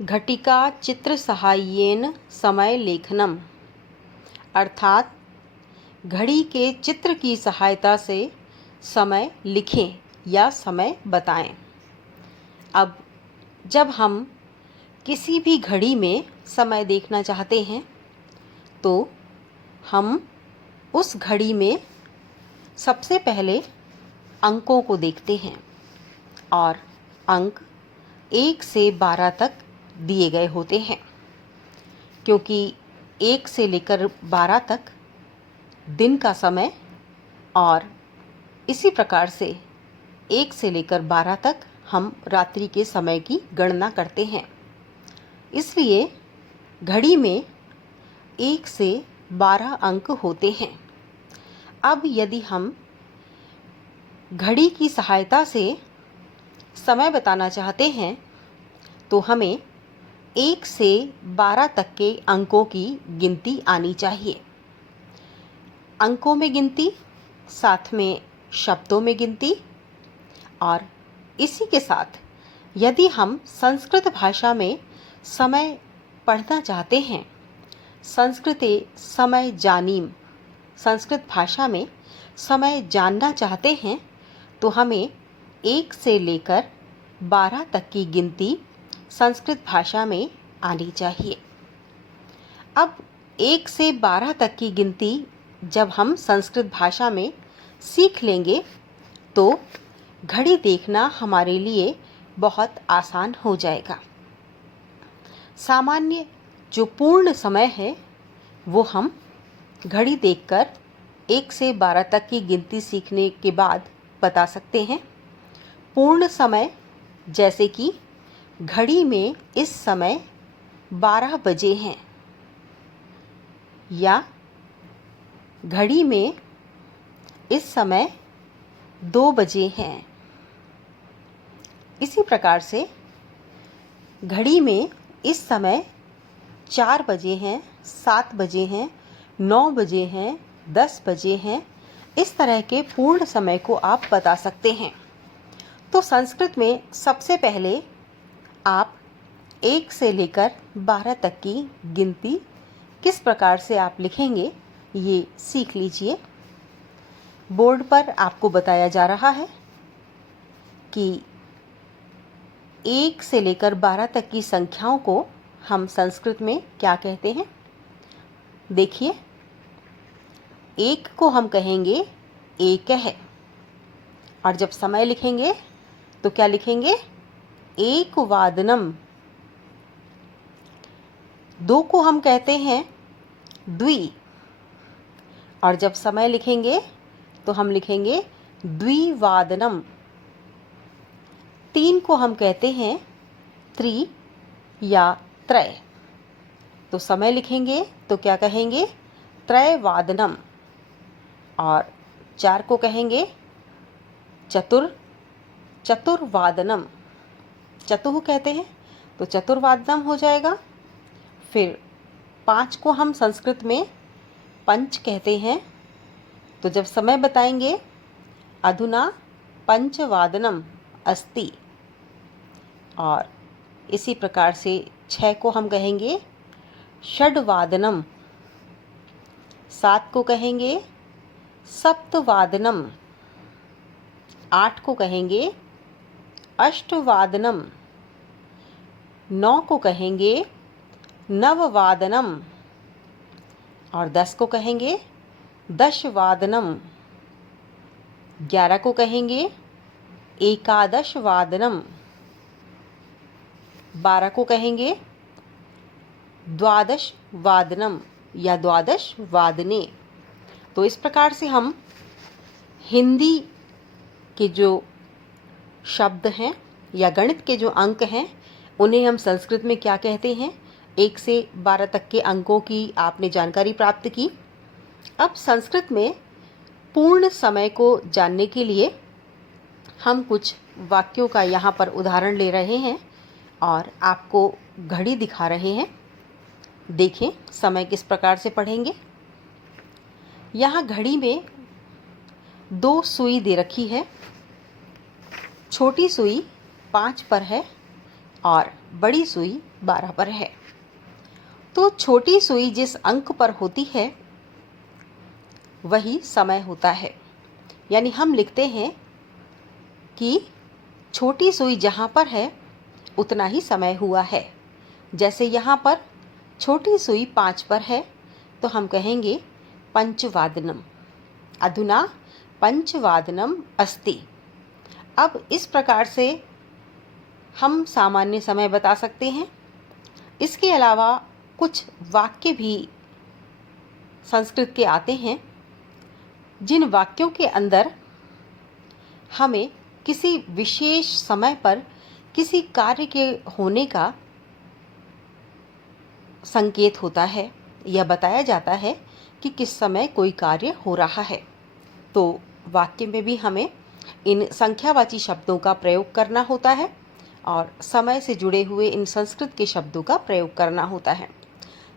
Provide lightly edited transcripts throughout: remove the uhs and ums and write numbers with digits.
घटिका चित्रसहाय्येन समयलेखनम, अर्थात घड़ी के चित्र की सहायता से समय लिखें या समय बताएं। अब जब हम किसी भी घड़ी में समय देखना चाहते हैं तो हम उस घड़ी में सबसे पहले अंकों को देखते हैं और अंक 1 से 12 तक दिए गए होते हैं, क्योंकि 1 से लेकर 12 तक दिन का समय और इसी प्रकार से 1 से लेकर 12 तक हम रात्रि के समय की गणना करते हैं। इसलिए घड़ी में 1 से 12 अंक होते हैं। अब यदि हम घड़ी की सहायता से समय बताना चाहते हैं तो हमें 1 से 12 तक के अंकों की गिनती आनी चाहिए। अंकों में गिनती, साथ में शब्दों में गिनती, और इसी के साथ यदि हम संस्कृत भाषा में समय पढ़ना चाहते हैं, संस्कृते समय जानीम, संस्कृत भाषा में समय जानना चाहते हैं तो हमें 1 से लेकर 12 तक की गिनती संस्कृत भाषा में आनी चाहिए। अब 1 से 12 तक की गिनती जब हम संस्कृत भाषा में सीख लेंगे तो घड़ी देखना हमारे लिए बहुत आसान हो जाएगा। सामान्य जो पूर्ण समय है वो हम घड़ी देखकर 1 से 12 तक की गिनती सीखने के बाद बता सकते हैं। पूर्ण समय जैसे कि घड़ी में इस समय 12 बजे हैं या घड़ी में इस समय 2 बजे हैं। इसी प्रकार से घड़ी में इस समय 4 बजे हैं, 7 बजे हैं, 9 बजे हैं, 10 बजे हैं। इस तरह के पूर्ण समय को आप बता सकते हैं। तो संस्कृत में सबसे पहले आप 1 से लेकर 12 तक की गिनती किस प्रकार से आप लिखेंगे ये सीख लीजिए। बोर्ड पर आपको बताया जा रहा है कि 1 से लेकर 12 तक की संख्याओं को हम संस्कृत में क्या कहते हैं। देखिए, 1 को हम कहेंगे एक है, और जब समय लिखेंगे तो क्या लिखेंगे, 1 वादनम। 2 को हम कहते हैं द्वि, और जब समय लिखेंगे तो हम लिखेंगे द्विवादनम। 3 को हम कहते हैं त्रि या त्रय, तो समय लिखेंगे तो क्या कहेंगे, त्रयवादनम। और 4 को कहेंगे चतुर्वादनम। चतुः कहते हैं तो चतुर्वादनम हो जाएगा। फिर 5 को हम संस्कृत में पंच कहते हैं, तो जब समय बताएंगे अधुना पंचवादनम अस्ति। और इसी प्रकार से 6 को हम कहेंगे षड्वादनम, 7 को कहेंगे सप्तवादनम, 8 को कहेंगे अष्टवादनम, 9 को कहेंगे नववादनम, और 10 को कहेंगे दशवादनम, 11 को कहेंगे एकादशवादनम, 12 को कहेंगे द्वादशवादनम या द्वादशवादने। तो इस प्रकार से हम हिंदी के जो शब्द हैं या गणित के जो अंक हैं उन्हें हम संस्कृत में क्या कहते हैं, 1 से 12 तक के अंकों की आपने जानकारी प्राप्त की। अब संस्कृत में पूर्ण समय को जानने के लिए हम कुछ वाक्यों का यहाँ पर उदाहरण ले रहे हैं और आपको घड़ी दिखा रहे हैं। देखें समय किस प्रकार से पढ़ेंगे। यहाँ घड़ी में 2 सुई दे रखी है। छोटी सुई 5 पर है और बड़ी सुई 12 पर है। तो छोटी सुई जिस अंक पर होती है वही समय होता है। यानी हम लिखते हैं कि छोटी सुई जहाँ पर है उतना ही समय हुआ है। जैसे यहाँ पर छोटी सुई 5 पर है तो हम कहेंगे पंचवादनम, अधुना पंचवादनम अस्ति। अब इस प्रकार से हम सामान्य समय बता सकते हैं। इसके अलावा कुछ वाक्य भी संस्कृत के आते हैं जिन वाक्यों के अंदर हमें किसी विशेष समय पर किसी कार्य के होने का संकेत होता है या बताया जाता है कि किस समय कोई कार्य हो रहा है। तो वाक्य में भी हमें इन संख्यावाची शब्दों का प्रयोग करना होता है और समय से जुड़े हुए इन संस्कृत के शब्दों का प्रयोग करना होता है।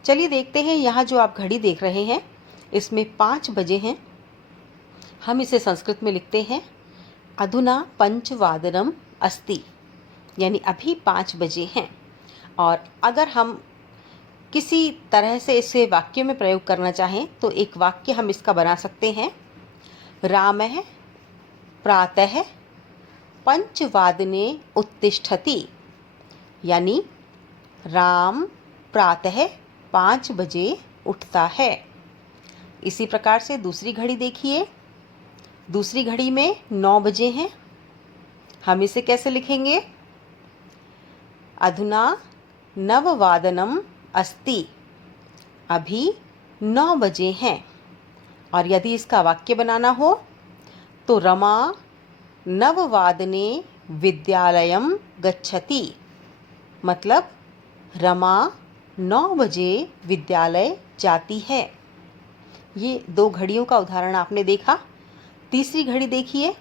चलिए देखते हैं, यहाँ जो आप घड़ी देख रहे हैं इसमें 5 बजे हैं। हम इसे संस्कृत में लिखते हैं अधुना पंचवादनम अस्ति, यानी अभी 5 बजे हैं। और अगर हम किसी तरह से इसे वाक्य में प्रयोग करना चाहें तो एक वाक्य हम इसका बना सकते हैं, रामः प्रातः पंचवादने उत्तिष्ठति, यानी राम प्रातः 5 बजे उठता है। इसी प्रकार से दूसरी घड़ी देखिए, दूसरी घड़ी में 9 बजे हैं। हम इसे कैसे लिखेंगे, अधुना नववादनम अस्ति, अभी 9 बजे हैं। और यदि इसका वाक्य बनाना हो तो रमा नववादने विद्यालयम गच्छति, मतलब रमा 9 बजे विद्यालय जाती है। ये 2 घड़ियों का उदाहरण आपने देखा। तीसरी घड़ी देखिए,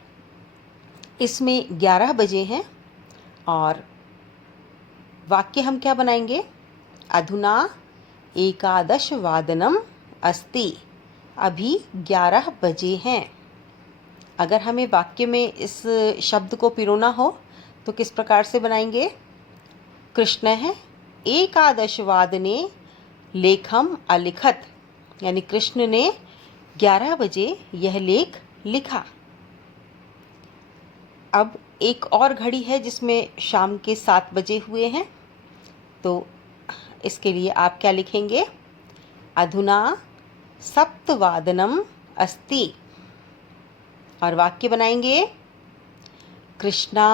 इसमें 11 बजे हैं और वाक्य हम क्या बनाएंगे, अधुना एकादशवादनम अस्ति, अभी 11 बजे हैं। अगर हमें वाक्य में इस शब्द को पिरोना हो तो किस प्रकार से बनाएंगे, कृष्णः एकादशवादने लेखम अलिखत, यानी कृष्ण ने 11 बजे यह लेख लिखा। अब एक और घड़ी है जिसमें शाम के 7 बजे हुए हैं, तो इसके लिए आप क्या लिखेंगे, अधुना सप्तवादनम अस्ति, और वाक्य बनाएंगे कृष्णा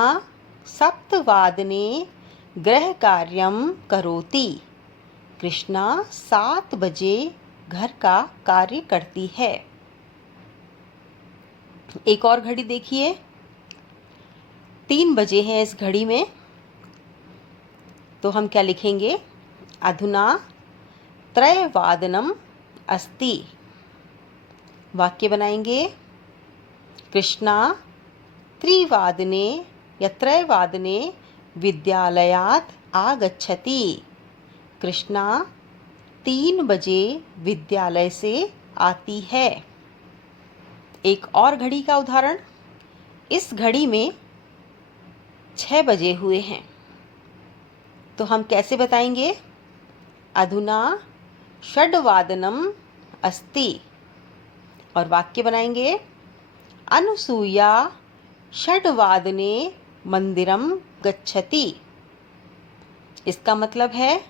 सप्तवादने गृह कार्यम करोति, कृष्णा 7 बजे घर का कार्य करती है। एक और घड़ी देखिए, 3 बजे हैं इस घड़ी में, तो हम क्या लिखेंगे, अधुना त्रयवादनम अस्ति, वाक्य बनाएंगे कृष्णा त्रिवादने या त्रयवादने विद्यालयात् आगच्छति, कृष्णा 3 बजे विद्यालय से आती है। एक और घड़ी का उदाहरण, इस घड़ी में 6 बजे हुए हैं, तो हम कैसे बताएंगे, अधुना षड्वादनम अस्ति, और वाक्य बनाएंगे अनुसूया षड्वादने मंदिरम गच्छति, इसका मतलब है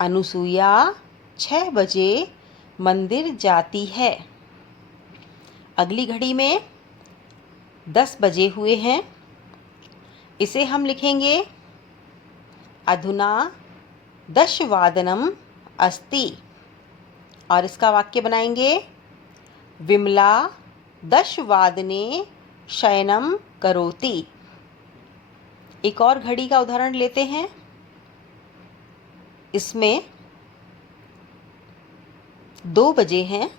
अनुसूया 6 बजे मंदिर जाती है। अगली घड़ी में 10 बजे हुए हैं, इसे हम लिखेंगे अधुना दशवादनम अस्ति, और इसका वाक्य बनाएंगे विमला 10 वादने शयनम करोति। एक और घड़ी का उदाहरण लेते हैं, इसमें 2 बजे हैं,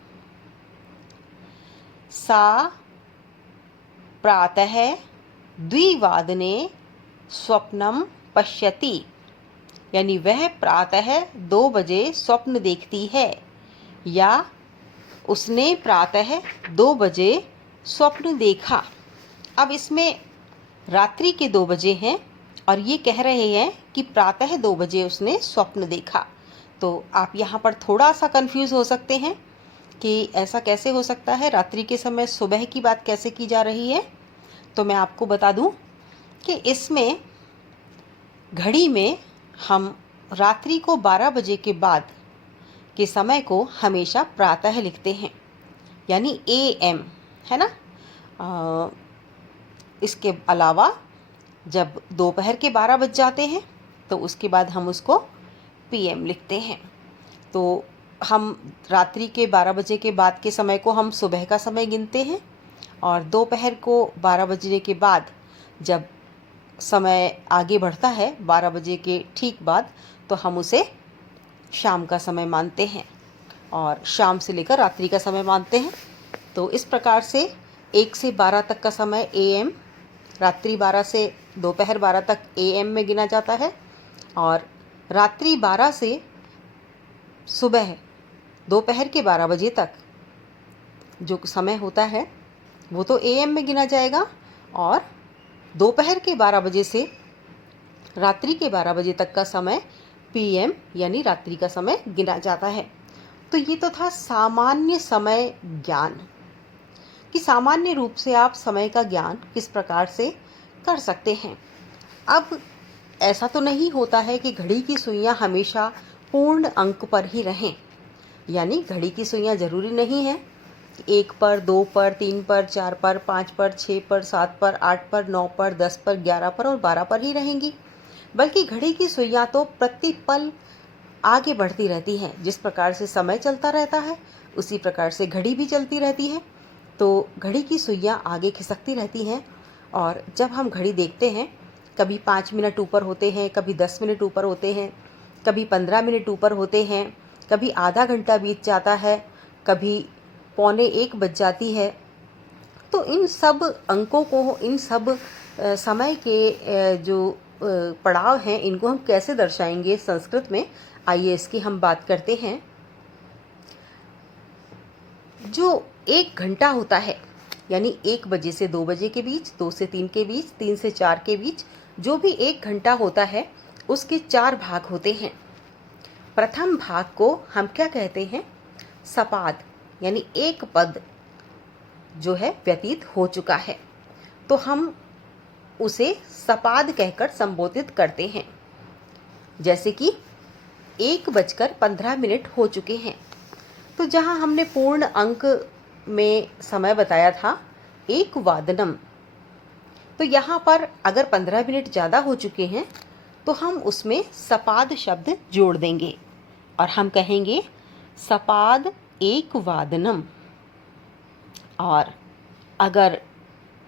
सा प्रातः 2 वादने स्वप्नम पश्यति, यानी वह प्रातः 2 बजे स्वप्न देखती है, या उसने प्रातः 2 बजे स्वप्न देखा। अब इसमें रात्रि के 2 बजे हैं और ये कह रहे हैं कि प्रातः 2 बजे उसने स्वप्न देखा। तो आप यहाँ पर थोड़ा सा कंफ्यूज हो सकते हैं कि ऐसा कैसे हो सकता है, रात्रि के समय सुबह की बात कैसे की जा रही है। तो मैं आपको बता दूं कि इसमें घड़ी में हम रात्रि को 12 बजे के बाद के समय को हमेशा प्रातः लिखते हैं, यानी AM, है ना। इसके अलावा जब दोपहर के 12 बज जाते हैं तो उसके बाद हम उसको PM लिखते हैं। तो हम रात्रि के 12 बजे के बाद के समय को हम सुबह का समय गिनते हैं, और दोपहर को 12 बजने के बाद जब समय आगे बढ़ता है 12 बजे के ठीक बाद, तो हम उसे शाम का समय मानते हैं, और शाम से लेकर रात्रि का समय मानते हैं। तो इस प्रकार से 1 से 12 तक का समय AM, रात्रि 12 से दोपहर 12 तक AM में गिना जाता है, और रात्रि 12 से सुबह दोपहर के 12 बजे तक जो समय होता है वो तो AM में गिना जाएगा, और दोपहर के 12 बजे से रात्रि के 12 बजे तक का समय PM यानी रात्रि का समय गिना जाता है। तो ये तो था सामान्य समय ज्ञान, कि सामान्य रूप से आप समय का ज्ञान किस प्रकार से कर सकते हैं। अब ऐसा तो नहीं होता है कि घड़ी की सुइयां हमेशा पूर्ण अंक पर ही रहें, यानी घड़ी की सुइयां ज़रूरी नहीं है कि 1 पर, 2 पर, 3 पर, 4 पर, 5 पर, 6 पर, 7 पर, 8 पर, 9 पर, 10 पर, 11 पर और 12 पर ही रहेंगी, बल्कि घड़ी की सुइयां तो प्रतिपल आगे बढ़ती रहती हैं। जिस प्रकार से समय चलता रहता है उसी प्रकार से घड़ी भी चलती रहती है। तो घड़ी की सुइयां आगे खिसकती रहती हैं, और जब हम घड़ी देखते हैं, कभी 5 मिनट ऊपर होते हैं, कभी 10 मिनट ऊपर होते हैं, कभी 15 मिनट ऊपर होते हैं, कभी आधा घंटा बीत जाता है, कभी पौने 1 बज जाती है। तो इन सब अंकों को, इन सब समय के जो पड़ाव हैं, इनको हम कैसे दर्शाएंगे संस्कृत में, आइए इसकी हम बात करते हैं। जो 1 घंटा होता है, यानी 1 बजे से 2 बजे के बीच, 2 से 3 के बीच, 3 से 4 के बीच, जो भी 1 घंटा होता है उसके 4 भाग होते हैं। प्रथम भाग को हम क्या कहते हैं, सपाद, यानी 1 पद जो है व्यतीत हो चुका है, तो हम उसे सपाद कहकर संबोधित करते हैं। जैसे कि 1:15 हो चुके हैं, तो जहां हमने पूर्ण अंक में समय बताया था 1 वादनम, तो यहाँ पर अगर 15 मिनट ज़्यादा हो चुके हैं तो हम उसमें सपाद शब्द जोड़ देंगे, और हम कहेंगे सपाद 1 वादनम। और अगर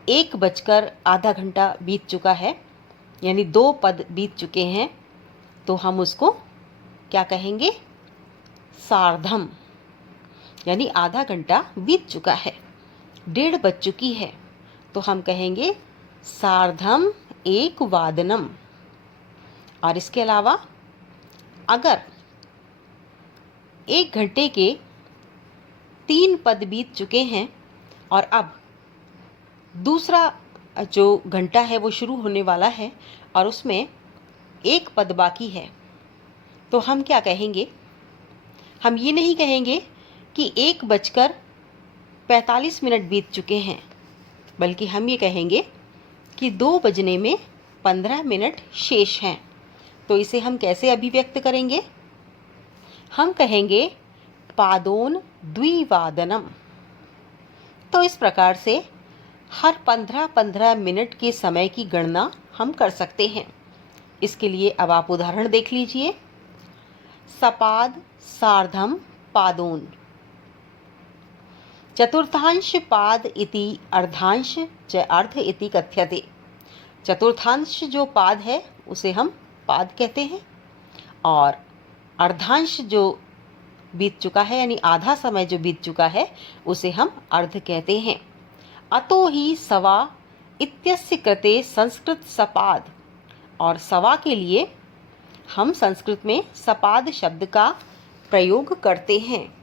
1 बजकर आधा घंटा बीत चुका है, यानी 2 पद बीत चुके हैं, तो हम उसको क्या कहेंगे, सार्धम, यानी आधा घंटा बीत चुका है, 1:30 बज चुकी है, तो हम कहेंगे सार्धम 1 वादनम। और इसके अलावा अगर 1 घंटे के 3 पद बीत चुके हैं और अब दूसरा जो घंटा है वो शुरू होने वाला है और उसमें 1 पद बाकी है, तो हम क्या कहेंगे, हम ये नहीं कहेंगे कि 1:45 बीत चुके हैं, बल्कि हम ये कहेंगे कि 2 बजने में 15 मिनट शेष हैं। तो इसे हम कैसे अभिव्यक्त करेंगे, हम कहेंगे पादोन द्विवादनम। तो इस प्रकार से हर 15-15 मिनट के समय की गणना हम कर सकते हैं। इसके लिए अब आप उदाहरण देख लीजिए। सपाद सार्धम पादोन, चतुर्थांश पाद इति अर्धांश च अर्ध इति कथ्यते। चतुर्थांश जो पाद है उसे हम पाद कहते हैं, और अर्धांश जो बीत चुका है यानी आधा समय जो बीत चुका है उसे हम अर्ध कहते हैं। अतो ही सवा इत्यस्य कृते संस्कृत सपाद, और सवा के लिए हम संस्कृत में सपाद शब्द का प्रयोग करते हैं।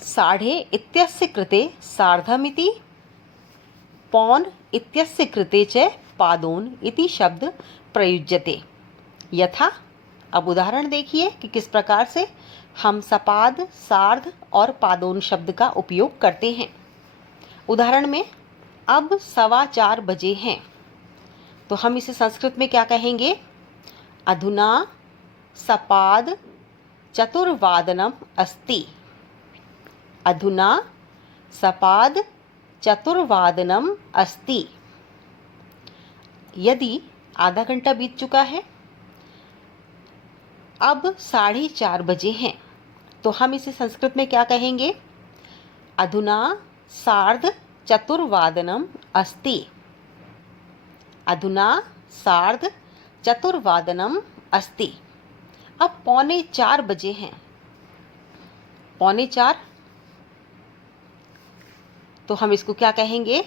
साढ़े इत्यस्य कृते सार्धमिति, पौन इत्यस्य कृते च पादोन इति शब्द प्रयुज्यते। यथा, अब उदाहरण देखिए कि किस प्रकार से हम सपाद, सार्ध और पादोन शब्द का उपयोग करते हैं। उदाहरण में, अब 4:15 बजे हैं, तो हम इसे संस्कृत में क्या कहेंगे? अधुना सपाद चतुर्वादनम अस्ति। अधुना सपाद चतुर्वादनम अस्ति। यदि आधा घंटा बीत चुका है, अब 4:30 बजे हैं, तो हम इसे संस्कृत में क्या कहेंगे? अधुना सार्ध चतुर्वादनम अस्ति। अधुना सार्ध चतुर्वादनम अस्ति। अब 3:45 बजे हैं, 3:45, तो हम इसको क्या कहेंगे?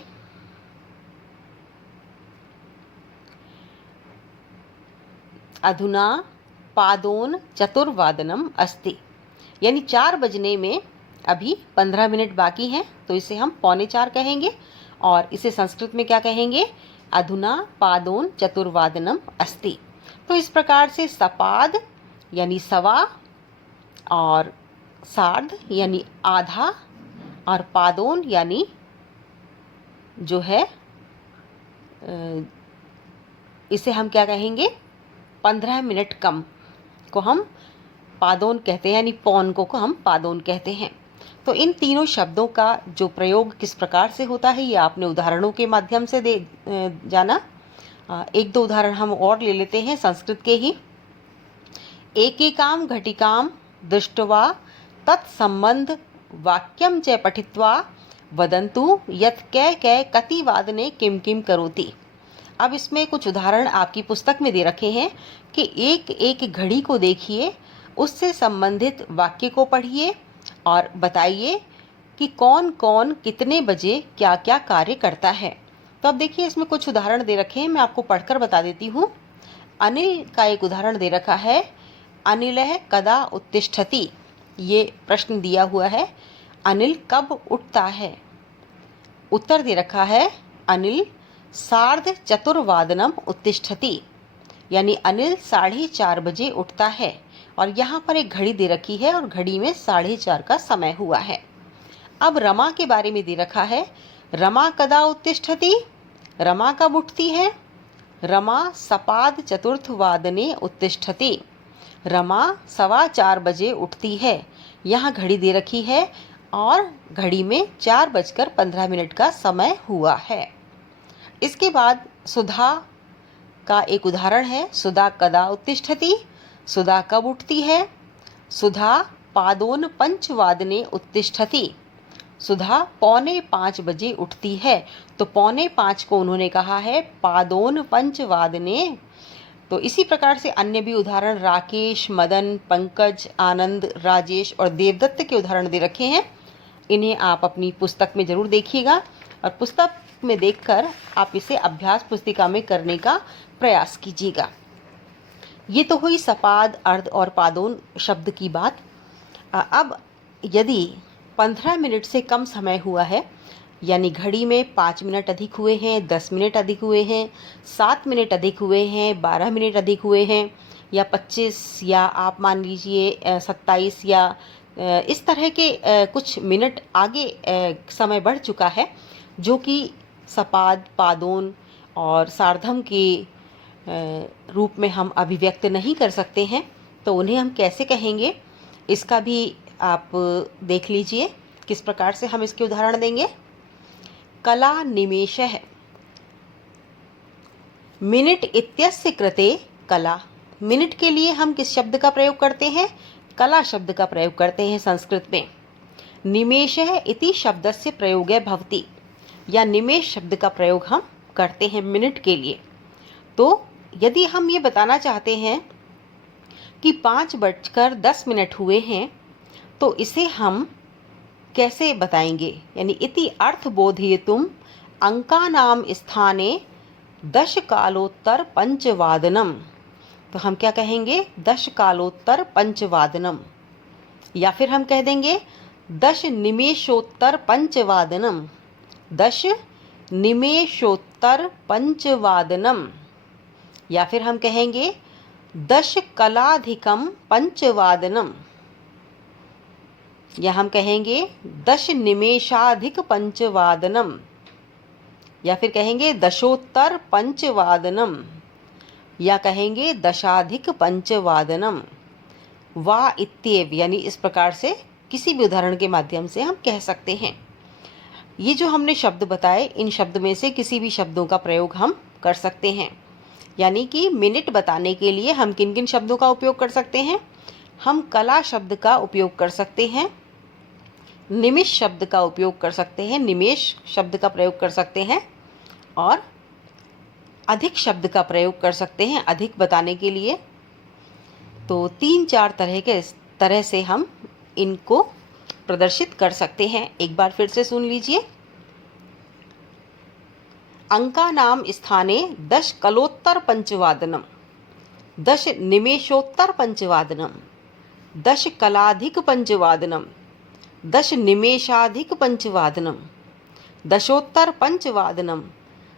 अधुना पादोन चतुर्वादनम अस्ति। यानी 4 बजने में अभी 15 मिनट बाकी हैं, तो इसे हम 3:45 कहेंगे और इसे संस्कृत में क्या कहेंगे? अधुना पादोन चतुर्वादनम अस्ति। तो इस प्रकार से सपाद यानी सवा, और सार्ध यानी आधा, और पादोन यानी जो है इसे हम क्या कहेंगे? 15 मिनट कम को हम पादोन कहते हैं, यानी पौन को हम पादोन कहते हैं। तो इन तीनों शब्दों का जो प्रयोग किस प्रकार से होता है, ये आपने उदाहरणों के माध्यम से जाना। एक दो उदाहरण हम और ले लेते हैं संस्कृत के ही। एकेकाम घटिकाम दृष्ट्वा तत्संबंध वाक्यम च पठित्वा वदन्तु यत् कै कै कति वादने किम किम करोति। अब इसमें कुछ उदाहरण आपकी पुस्तक में दे रखे हैं कि एक एक घड़ी को देखिए, उससे संबंधित वाक्य को पढ़िए और बताइए कि कौन कौन कितने बजे क्या क्या कार्य करता है। तो अब देखिए, इसमें कुछ उदाहरण दे रखे हैं, मैं आपको पढ़कर बता देती हूँ। अनिल का एक उदाहरण दे रखा है, अनिलः कदा उत्तिष्ठति। ये प्रश्न दिया हुआ है, अनिल कब उठता है। उत्तर दे रखा है, अनिल सार्ध चतुर्वादनम उत्तिष्ठति, यानी अनिल 4:30 बजे उठता है। और यहाँ पर एक घड़ी दे रखी है और घड़ी में 4:30 का समय हुआ है। अब रमा के बारे में दे रखा है, रमा कदा उत्तिष्ठति। रमा कब उठती है? रमा सपाद चतुर्थवादने उत्तिष्ठति। रमा 4:15 बजे उठती है। यहाँ घड़ी दे रखी है और घड़ी में 4:15 का समय हुआ है। इसके बाद सुधा का एक उदाहरण है, सुधा कदा उत्तिष्ठति। सुधा कब उठती है? सुधा पादोन पंचवादने उत्तिष्ठति। सुधा 4:45 बजे उठती है। तो 4:45 को उन्होंने कहा है पादोन पंचवादने। तो इसी प्रकार से अन्य भी उदाहरण राकेश, मदन, पंकज, आनंद, राजेश और देवदत्त के उदाहरण दे रखे हैं। इन्हें आप अपनी पुस्तक में ज़रूर देखिएगा और पुस्तक में देखकर आप इसे अभ्यास पुस्तिका में करने का प्रयास कीजिएगा। ये तो हुई सपाद, अर्ध और पादोन शब्द की बात। अब यदि 15 मिनट से कम समय हुआ है, यानी घड़ी में 5 मिनट अधिक हुए हैं, 10 मिनट अधिक हुए हैं, 7 मिनट अधिक हुए हैं, 12 मिनट अधिक हुए हैं, या 25, या आप मान लीजिए 27, या इस तरह के कुछ मिनट आगे समय बढ़ चुका है, जो कि सपाद, पादोन और सार्धम के रूप में हम अभिव्यक्त नहीं कर सकते हैं, तो उन्हें हम कैसे कहेंगे, इसका भी आप देख लीजिए किस प्रकार से हम इसके उदाहरण देंगे। कला निमेषः। मिनट इत्यस्य कृते कला। मिनट के लिए हम किस शब्द का प्रयोग करते हैं? कला शब्द का प्रयोग करते हैं संस्कृत में। निमेषः इति शब्दस्य प्रयोगे भवति, या निमेष शब्द का प्रयोग हम करते हैं मिनट के लिए। तो यदि हम ये बताना चाहते हैं कि 5:10 हुए हैं, तो इसे हम कैसे बताएंगे? यानी इति अर्थ बोधयितुम अंकानाम स्थाने 10 कालोत्तर पंचवादनम। तो हम क्या कहेंगे? 10 कालोत्तर पंचवादनम, या फिर हम कह देंगे 10 निमेषोत्तर पंचवादनम। 10 निमेषोत्तर पंचवादनम, या फिर हम कहेंगे 10 कलाधिकम पंचवादनम, या हम कहेंगे 10 निमेषाधिक पंचवादनम, या फिर कहेंगे दशोत्तर पंचवादनम, या कहेंगे दशाधिक पंचवादनम, वा इत्येव, यानी इस प्रकार से किसी भी उदाहरण के माध्यम से हम कह सकते हैं। ये जो हमने शब्द बताए, इन शब्द में से किसी भी शब्दों का प्रयोग हम कर सकते हैं। यानी कि मिनट बताने के लिए हम किन किन शब्दों का उपयोग कर सकते हैं? हम कला शब्द का उपयोग कर सकते हैं, निमिष शब्द का उपयोग कर सकते हैं, निमेष शब्द का प्रयोग कर सकते हैं, और अधिक शब्द का प्रयोग कर सकते हैं अधिक बताने के लिए। तो 3-4 तरह से हम इनको प्रदर्शित कर सकते हैं। एक बार फिर से सुन लीजिए। अंकानां स्थाने 10 कलोत्तर पंचवादनम, 10 निमेषोत्तर पंचवादनम, 10 कलाधिक पंचवादनम, 10 निमेषाधिक पंचवादनम, दशोत्तर पंचवादनम,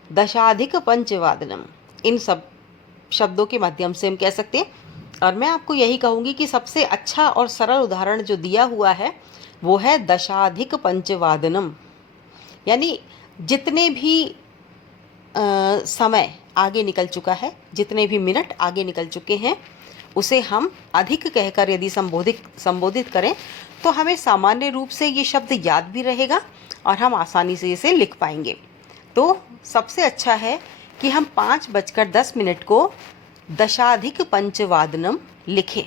दशाधिक पंचवादनम। इन सब शब्दों के माध्यम से हम कह सकते हैं। और मैं आपको यही कहूँगी कि सबसे अच्छा और सरल उदाहरण जो दिया हुआ है वो है दशाधिक पंचवादनम। यानी जितने भी समय आगे निकल चुका है, जितने भी मिनट आगे निकल चुके हैं, उसे हम अधिक कहकर यदि संबोधित करें तो हमें सामान्य रूप से ये शब्द याद भी रहेगा और हम आसानी से इसे लिख पाएंगे। तो सबसे अच्छा है कि हम 5:10 को दशाधिक पंचवादनम लिखें।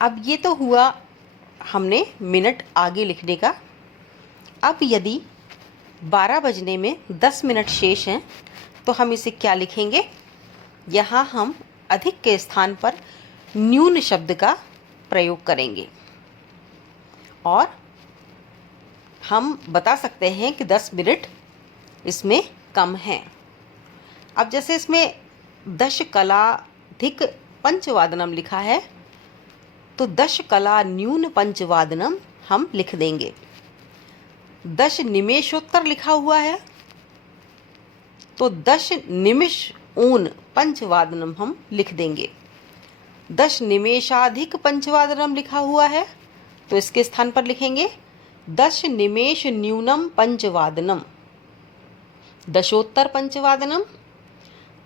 अब ये तो हुआ हमने मिनट आगे लिखने का। अब यदि 12 बजने में 10 मिनट शेष हैं तो हम इसे क्या लिखेंगे? यहाँ हम अधिक के स्थान पर न्यून शब्द का प्रयोग करेंगे और हम बता सकते हैं कि 10 मिनट इसमें कम हैं। अब जैसे इसमें 10 कलाधिक पंचवादनम लिखा है तो 10 कला न्यून पंचवादनम हम लिख देंगे। 10 निमेषोत्तर लिखा हुआ है तो 10 निमिष ऊन पंचवादनम हम लिख देंगे। 10 निमेषाधिक पंचवादनम लिखा हुआ है तो इसके स्थान पर लिखेंगे 10 निमेष न्यूनम पंचवादनम, दशोत्तर पंचवादनम,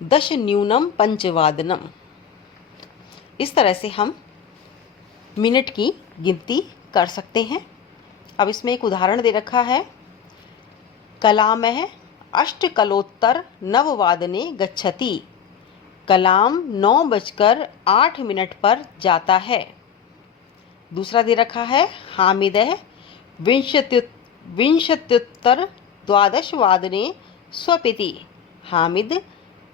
10 न्यूनम पंचवादनम। इस तरह से हम मिनट की गिनती कर सकते हैं। अब इसमें एक उदाहरण दे रखा है। कलामः 8 नववादने गच्छति, कलाम 9:08 पर जाता है। दूसरा दे रखा है हामिदः 20:12 स्वपिति, हामिद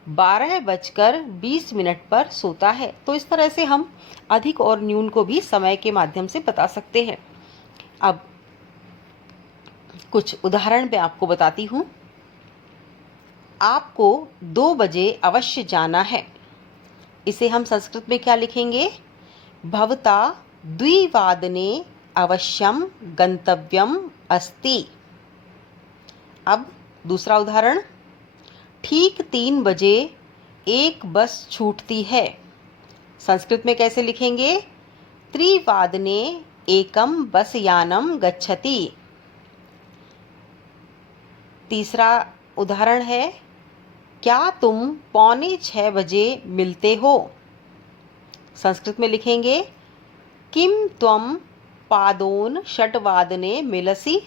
12:20 पर सोता है। तो इस तरह से हम अधिक और न्यून को भी समय के माध्यम से बता सकते हैं। अब कुछ उदाहरण मैं आपको बताती हूँ। आपको 2 बजे अवश्य जाना है। इसे हम संस्कृत में क्या लिखेंगे? भवता 2 अवश्यम गंतव्यम अस्ति। अब दूसरा उदाहरण, ठीक 3 बजे एक बस छूटती है। संस्कृत में कैसे लिखेंगे? 3 एकम बस यानम गच्छति। तीसरा उदाहरण है, क्या तुम 5:45 बजे मिलते हो? संस्कृत में लिखेंगे किम त्वम पादोन 6 मिलसि।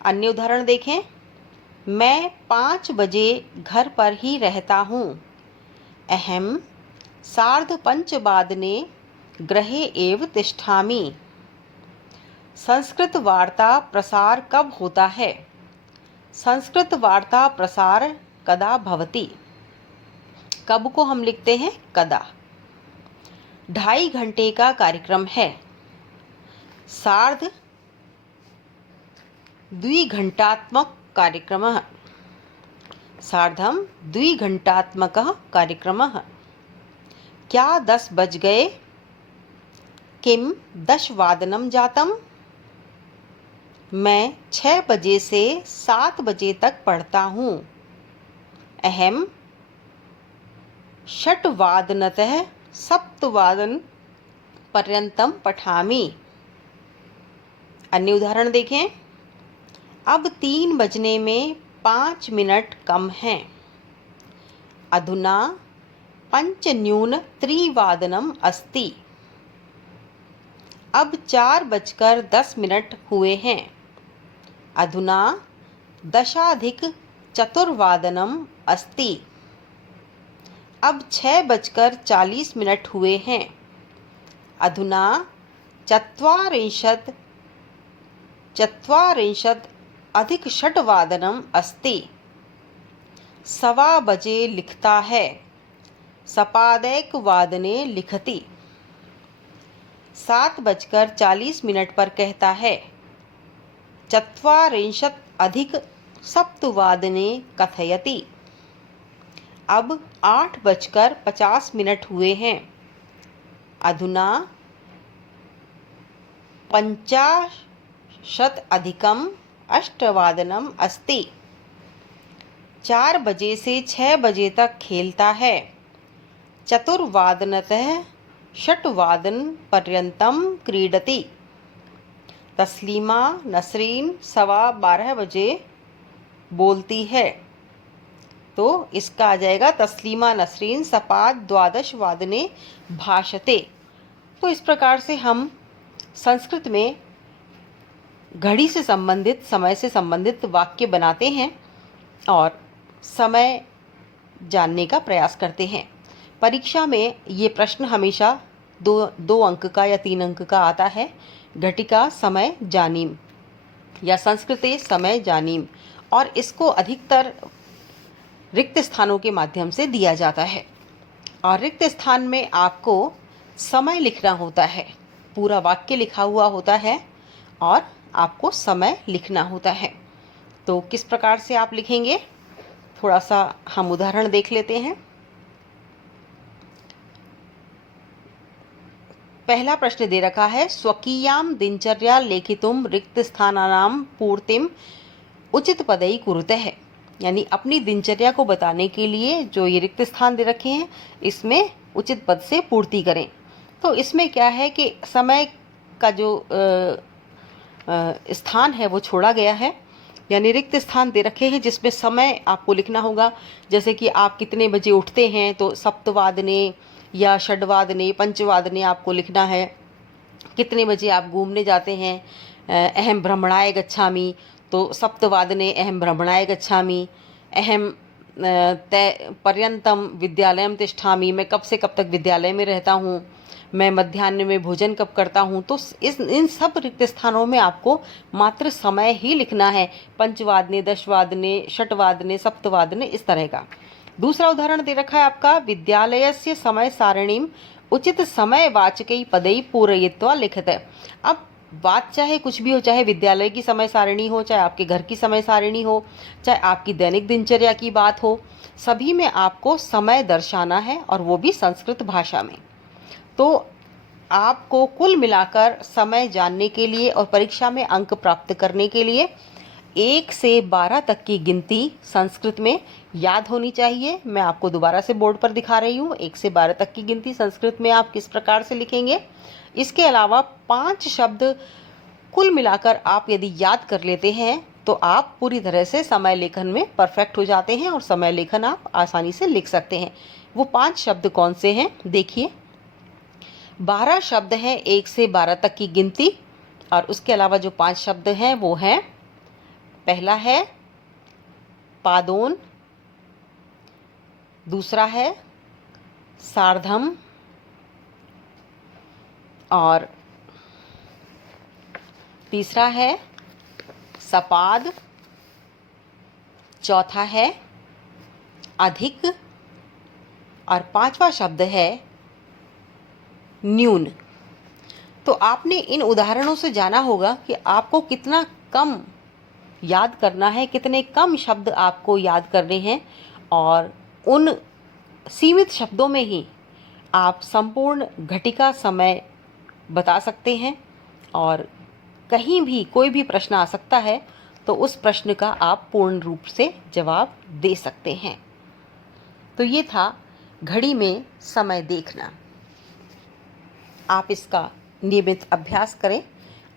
अन्य उदाहरण देखें, मैं 5 बजे घर पर ही रहता हूँ। अहम 5:30 गृहे एव तिष्ठामि। संस्कृत वार्ता प्रसार कब होता है? संस्कृत वार्ता प्रसार कदा भवति। कब को हम लिखते हैं कदा। 2.5 घंटे का कार्यक्रम है। द्विघंटात्मक कार्यक्रमः, सार्धं द्विघंटात्मकः कार्यक्रमः। क्या 10 बज गए? किम 10 वादनम जातम। मैं 6 बजे से 7 बजे तक पढ़ता हूँ। अहम षट्वादनतः सप्तवादन पर्यंतम पठामि। अन्य उदाहरण देखें। अब 3 बजने में 5 मिनट कम हैं। अधुना पञ्चन्यूनत्रिवादनम् अस्ति। अब 4:10 हुए हैं। अधुना 10:04 अस्ति। अब 6:40 हुए हैं। अधुना 4:45 अस्ति। सवा बजे लिखता है, सपादैकवादने लिखति। 7:40 पर कहता है, 4:45 कथयति। अब 8:50 हुए हैं। अधुना 50+8 अस्ति। 4 बजे से 6 बजे तक खेलता है। चतुर्वादनतः षट्वादन पर्यंतम क्रीडति। तस्लीमा नसरीन 12:15 बजे बोलती है। तो इसका आ जाएगा तस्लीमा नसरीन सपाद 12 भाषते। तो इस प्रकार से हम संस्कृत में घड़ी से संबंधित, समय से संबंधित वाक्य बनाते हैं और समय जानने का प्रयास करते हैं। परीक्षा में ये प्रश्न हमेशा दो अंक का या 3 अंक का आता है। घटिका समय जानीम या संस्कृते समय जानीम, और इसको अधिकतर रिक्त स्थानों के माध्यम से दिया जाता है। और रिक्त स्थान में आपको समय लिखना होता है, पूरा वाक्य लिखा हुआ होता है और आपको समय लिखना होता है। तो किस प्रकार से आप लिखेंगे, थोड़ा सा हम उदाहरण देख लेते हैं। पहला प्रश्न दे रखा है, स्वकीयां दिनचर्या लेखितुम रिक्त स्थानानां पूर्तिम उचित पदई कुरुतः। यानी अपनी दिनचर्या को बताने के लिए जो ये रिक्त स्थान दे रखे हैं, इसमें उचित पद से पूर्ति करें। तो इसमें क्या है कि समय का जो स्थान है वो छोड़ा गया है, यानी रिक्त स्थान दे रखे हैं जिसमें समय आपको लिखना होगा। जैसे कि आप कितने बजे उठते हैं, तो सप्तवादने या षड्वादने पंचवादने आपको लिखना है। कितने बजे आप घूमने जाते हैं, अहम भ्रमणाय गच्छामि, तो सप्तवादने अहम भ्रमणाय गच्छामि। अहम तय पर्यंतम विद्यालयम तिष्ठामि, मैं कब से कब तक विद्यालय में रहता हूँ। मैं मध्याह्न में भोजन कब करता हूँ। तो इन सब रिक्त स्थानों में आपको मात्र समय ही लिखना है। पंचवादने, 10वादने, षट्वादने, सप्तवादने, इस तरह का। दूसरा उदाहरण दे रखा है आपका, विद्यालयस्य समय सारणीम उचित समय वाचकई पदई पूरयित्वा लिखत। अब बात चाहे कुछ भी हो, चाहे विद्यालय की समय सारणी हो, चाहे आपके घर की समय सारणी हो, चाहे आपकी दैनिक दिनचर्या की बात हो, सभी में आपको समय दर्शाना है और वो भी संस्कृत भाषा में। तो आपको कुल मिलाकर समय जानने के लिए और परीक्षा में अंक प्राप्त करने के लिए 1 से 12 तक की गिनती संस्कृत में याद होनी चाहिए। मैं आपको दोबारा से बोर्ड पर दिखा रही हूँ। 1 से 12 तक की गिनती संस्कृत में आप किस प्रकार से लिखेंगे। इसके अलावा 5 शब्द कुल मिलाकर आप यदि याद कर लेते हैं तो आप पूरी तरह से समय लेखन में परफेक्ट हो जाते हैं और समय लेखन आप आसानी से लिख सकते हैं। वो 5 शब्द कौन से हैं, देखिए। 12 शब्द हैं 1 से 12 तक की गिनती, और उसके अलावा जो 5 शब्द हैं वो हैं, पहला है पादोन, दूसरा है सार्धम, और तीसरा है सपाद, चौथा है अधिक, और 5वां शब्द है न्यून। तो आपने इन उदाहरणों से जाना होगा कि आपको कितना कम याद करना है, कितने कम शब्द आपको याद करने हैं, और उन सीमित शब्दों में ही आप संपूर्ण घटिका समय बता सकते हैं और कहीं भी कोई भी प्रश्न आ सकता है तो उस प्रश्न का आप पूर्ण रूप से जवाब दे सकते हैं। तो ये था घड़ी में समय देखना। आप इसका नियमित अभ्यास करें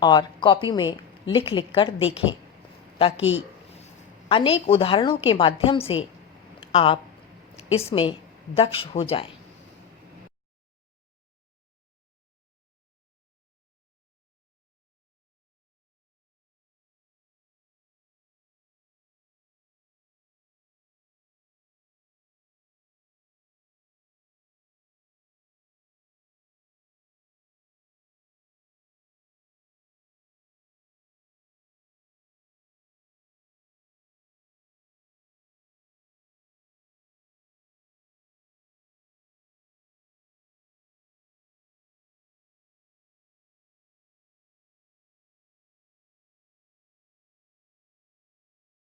और कॉपी में लिख लिख कर देखें, ताकि अनेक उदाहरणों के माध्यम से आप इसमें दक्ष हो जाएं।